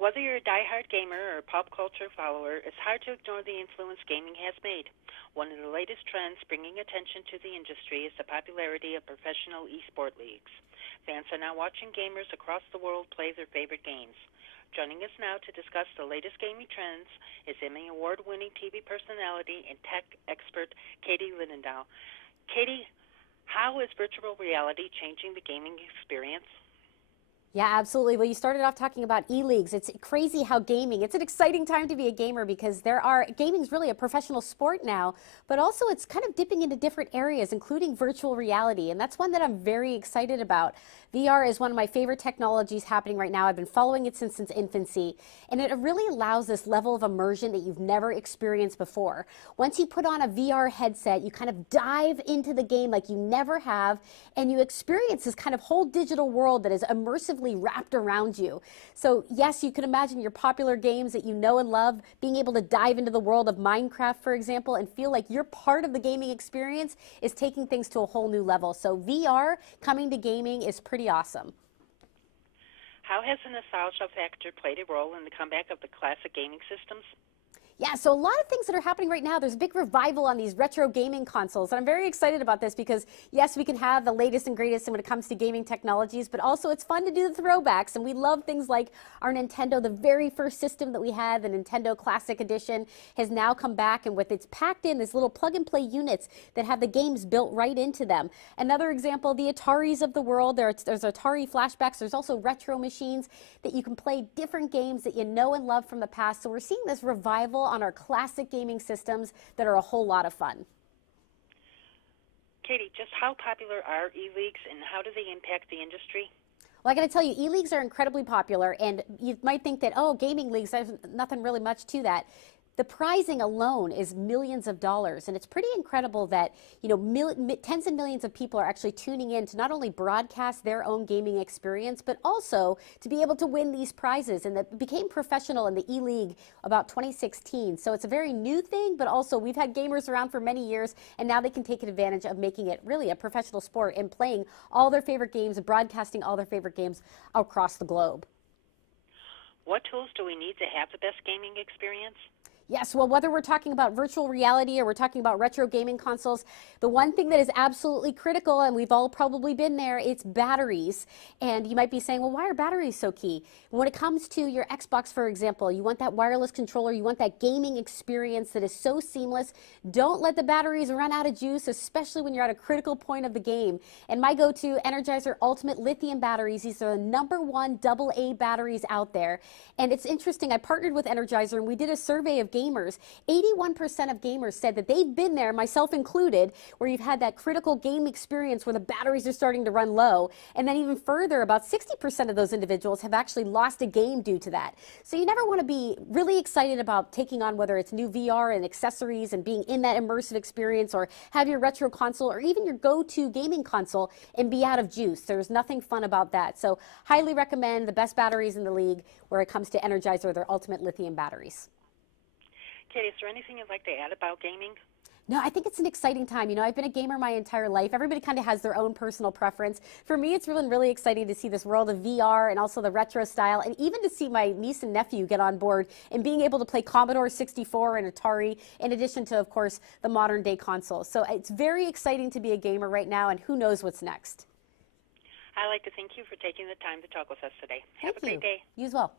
Whether you're a diehard gamer or a pop culture follower, it's hard to ignore the influence gaming has made. One of the latest trends bringing attention to the industry is the popularity of professional esport leagues. Fans are now watching gamers across the world play their favorite games. Joining us now to discuss the latest gaming trends is Emmy Award-winning TV personality and tech expert Katie Linendoll. Katie, how is virtual reality changing the gaming experience? Yeah, absolutely. Well, you started off talking about e-leagues. It's crazy how it's an exciting time to be a gamer because gaming's really a professional sport now, but also it's kind of dipping into different areas, including virtual reality. And that's one that I'm very excited about. VR is one of my favorite technologies happening right now. I've been following it since its infancy, and it really allows this level of immersion that you've never experienced before. Once you put on a VR headset, you kind of dive into the game like you never have, and you experience this kind of whole digital world that is immersive wrapped around you. So yes, you can imagine your popular games that you know and love, being able to dive into the world of Minecraft, for example, and feel like you're part of the gaming experience is taking things to a whole new level. So VR coming to gaming is pretty awesome. How has the nostalgia factor played a role in the comeback of the classic gaming systems? Yeah, so a lot of things that are happening right now. There's a big revival on these retro gaming consoles. And I'm very excited about this because, yes, we can have the latest and greatest when it comes to gaming technologies, but also it's fun to do the throwbacks. And we love things like our Nintendo, the very first system that we had, the Nintendo Classic Edition, has now come back. And with its packed in, these little plug-and-play units that have the games built right into them. Another example, the Ataris of the world. There's Atari flashbacks. There's also retro machines that you can play different games that you know and love from the past. So we're seeing this revival on our classic gaming systems that are a whole lot of fun. Katie, just how popular are e-leagues and how do they impact the industry? Well, I got to tell you, e-leagues are incredibly popular, and you might think that, oh, gaming leagues, there's nothing really much to that. The prizing alone is millions of dollars, and it's pretty incredible that tens of millions of people are actually tuning in to not only broadcast their own gaming experience, but also to be able to win these prizes. And that became professional in the e-league about 2016. So it's a very new thing, but also we've had gamers around for many years, and now they can take advantage of making it really a professional sport and playing all their favorite games and broadcasting all their favorite games across the globe. What tools do we need to have the best gaming experience? Yes, well, whether we're talking about virtual reality or we're talking about retro gaming consoles, the one thing that is absolutely critical, and we've all probably been there, it's batteries. And you might be saying, well, why are batteries so key? When it comes to your Xbox, for example, you want that wireless controller, you want that gaming experience that is so seamless. Don't let the batteries run out of juice, especially when you're at a critical point of the game. And my go-to, Energizer Ultimate Lithium batteries, these are the #1 AA batteries out there. And it's interesting, I partnered with Energizer and we did a survey of gamers. 81% of gamers said that they've been there, myself included, where you've had that critical game experience where the batteries are starting to run low. And then even further, about 60% of those individuals have actually lost a game due to that. So you never want to be really excited about taking on whether it's new VR and accessories and being in that immersive experience, or have your retro console or even your go-to gaming console and be out of juice. There's nothing fun about that. So highly recommend the best batteries in the league where it comes to Energizer, their Ultimate Lithium batteries. Katie, is there anything you'd like to add about gaming? No, I think it's an exciting time. I've been a gamer my entire life. Everybody kind of has their own personal preference. For me, it's really exciting to see this world of VR and also the retro style, and even to see my niece and nephew get on board and being able to play Commodore 64 and Atari, in addition to, of course, the modern day consoles. So it's very exciting to be a gamer right now, and who knows what's next. I'd like to thank you for taking the time to talk with us today. Have a great day. You as well.